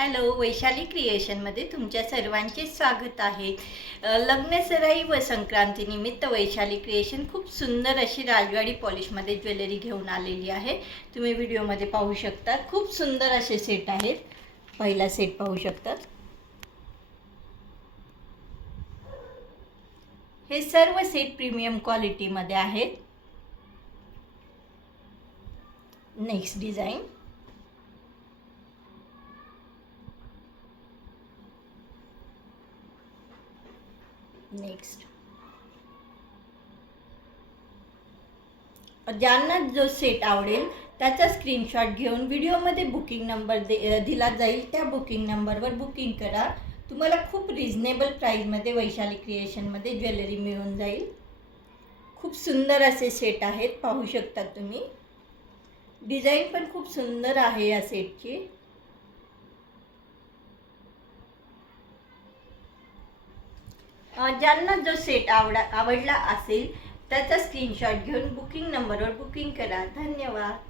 Hello, Vaishali क्रिएशनमध्ये तुमच्या सर्वांचे स्वागत आहे। लग्नसराई व संक्रांतीनिमित्त वैशाली क्रिएशन खूप सुंदर अशी राजवाडी पॉलिशमध्ये ज्वेलरी घेऊन आलेली आहे। तुम्ही व्हिडिओमध्ये पाहू शकता, खूप सुंदर असे सेट आहेत। पहिला सेट पाहू शकता। हे सर्व सेट प्रीमियम क्वालिटीमध्ये आहेत। नेक्स्ट डिझाइन, नेक्स्ट ज्यांना जो सेट आवडेल त्याचा स्क्रीनशॉट घेऊन व्हिडिओमध्ये बुकिंग नंबर दिला जाईल, त्या बुकिंग नंबरवर बुकिंग करा। तुम्हाला खूप रिजनेबल प्राईजमध्ये वैशाली क्रिएशनमध्ये ज्वेलरी मिळून जाईल। खूप सुंदर असे सेट आहेत, पाहू शकता तुम्ही। डिझाईन पण खूप सुंदर आहे या सेटची। ज्यांना जो सेट आवडला असेल त्याचा स्क्रीनशॉट घेऊन बुकिंग नंबरवर बुकिंग करा। धन्यवाद।